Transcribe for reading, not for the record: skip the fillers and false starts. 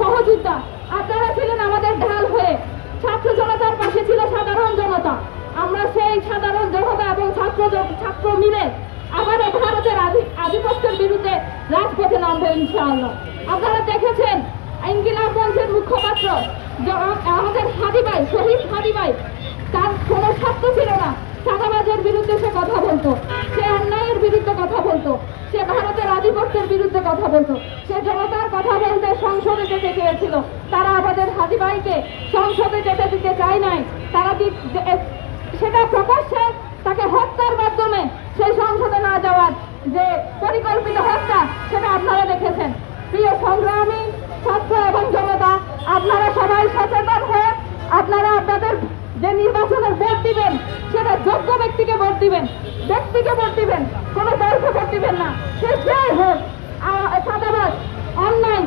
সহযোদ্ধা, আপনারা ছিলেন আমাদের ঢাল হয়ে। ছাত্র জনতার পাশে ছিল সাধারণ জনতা। আমরা সেই সাধারণ জনতা এবং ছাত্র মিলে আবার ভারতের আধিপত্যের বিরুদ্ধে রাজপথে নামবো ইনশাআল্লাহ। আপনারা দেখেছেন ইনকিলাব মঞ্চের মুখপাত্র আমাদের হাদি ভাই, শহীদ হাদি ভাই, তার কোনো স্বার্থ ছিল না। চাঁদাবাজের বিরুদ্ধে সে কথা বলতো, সে অন্যায়ের বিরুদ্ধে কথা বলতো, সে ভারতের আধিপত্যের বিরুদ্ধে কথা বলতো, সে জনতার কথা বলতে সংসদে যেতে চেয়েছিল। তারা আমাদের হাদি ভাইকে সংসদে যেতে দিতে চায় নাই। তারা সেটা প্রকাশ্যে তাকে হত্যার মাধ্যমে সেই সংসদে না যাওয়ার যে পরিকল্পিত হত্যা, সেটা আপনারা দেখেছেন। প্রিয় সংগ্রামী ছাত্র এবং জনতা, আপনারা সবাই সচেতন হয়ে আপনারা আপনাদের যে নির্বাচনের ভোট দিবেন সেটা যোগ্য ব্যক্তিকে ভোট দিবেন, ব্যক্তিকে ভোট দিবেন, কোনো দলকে ভোট দিবেন না। সে যাই হোক, চাঁদাবাজ, অন্যায়